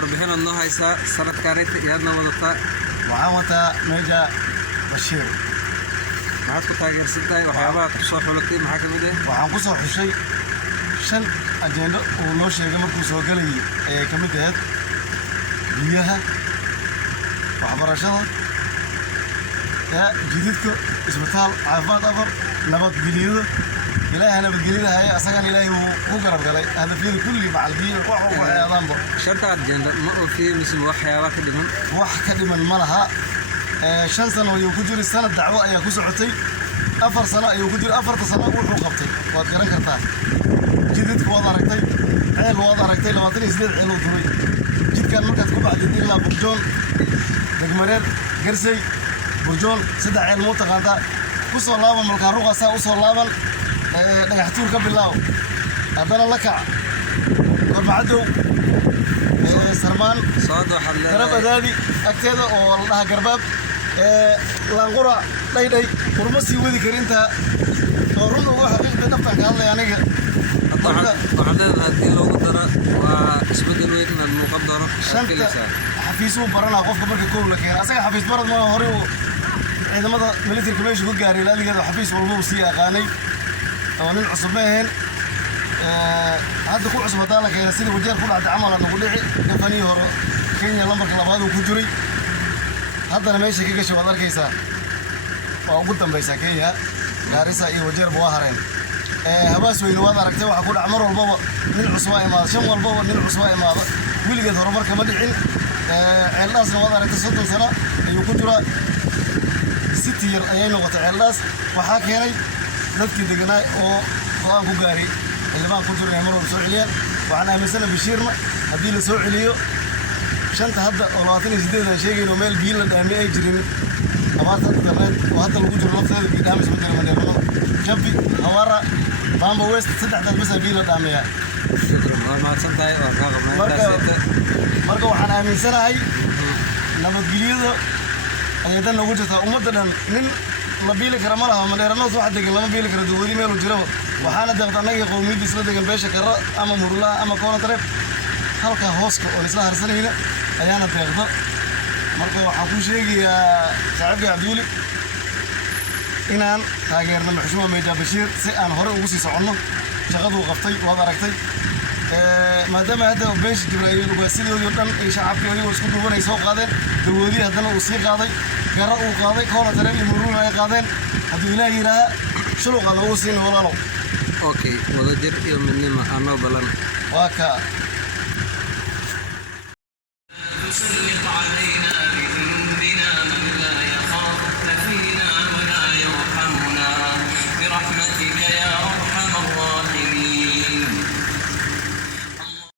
warbixin adnoo haysaa sanadkan inta iyaadna wadataa waxaan wataa meja bashiir maxaad ku taageersantahay waxyaabaha ku soo xulatay maxaa ka mid ah waxaan ku soo xushay 5 ajendo oo loo sheegay markuu soo galayay ee ka mid ahayd biyaha waxbarashada jididka isbitaal caafimaad afar nabadgelyada إلهي أنا بتجليها هي أصلاً إلهي هو قرب قلي هذا فيه كل معلقين وحياة ضمبر شرطة جنة ما في مثل وحياة كدمن كدمن مالها شن سنة ويوجد السنة دعوة أن يكون سعتي أفر سنة يوجد أفر سنة وحو قبتي وأتكلم كرتاه جديد وضع ركتي عيل وضع ركتي لما تني زيد عيل وضوي جد كان مركز كوب عدد إلا برجون دجمرير قرسي برجون سدع عيل موت قاعدة وصل لابن من الكاروغا سا وصل لابن dhagaxtuur ka bilaaw haddana la kac gorbacado sarmaan garab adaadi agteeda oo la dhaha garbaab laanqura dhaydhay urma sii wadi karinta oo run ugu xaqiiqda naftan ka hadlay aniga waxaadada haddii loogu daro waa isbedel weyn inaad muuqan doono xafiisuu baranaa qofka marka koow la keena asaga xafiis barad ma hore ciidamada militarka meesha ku gaaray laaligeeda xafiis walba uu sii aqaanay ومن عصبين هذا كل عصبة ذلك يا سيدي وجير كل عد عمل أنا بقول لي كفاني هو كينيا لمبر كلاباد وكجوري هذا أنا ماشي كي كشوا ذلك كيسا وقلت أم بيسا كيا غارسة إيه وجير بواهرين هباس وين وضع ركتة وحقول عمر والبابا من عصبة ما شم والبابا من عصبة ما ولي جد ربر كمان الحين علاس وضع ركتة 6 سنة يكجورا 6 ير أيام وقت علاس وحاكيني dadkii deganaa oo aan ku gaaray ilmaan ku jiray mar soo celiyay waxaan aaminsan bishiirna hadii la soo celiyo shanta hadda oo 28 sheegayno meel biil la dhaamay ay jirin abaarta dareen oo hadda lagu jiro lafteeda biidaamis madal madalno jabbi hawara bamba west saddex bas biil la dhaamay ma santahay oo ka qabnaa marka waxaan aaminsanahay nabadgelyada ayada nagu jirta ummadda dhan nin la biili kara ma laha madeerano soo xadegan lama biili karo dawladii meel u jiro waxaana deeqdanaga qowmiyadda isla degan beesha kara ama murula ama koontareeb halka hooska oo isla harsanayna ayaana deeqdo marka waxaan ku sheegayaa shacabka Abduuli inaan taageerno maxshuuma meja bashiir si aan hore ugu sii socono shaqadu qabtay waad aragtay maadaama hadda beesha Jibraa'iil uga sidoo dhan ay shacabkooda isku duubanay soo qaadeen dawladii haddana uu sii qaaday قرأ وقاضي كونا ترى يمرون على قاضين هذا لا يرى شلو قالوا هو سين ولا لا أوكي وذكر يوم النما أنا بلن واكا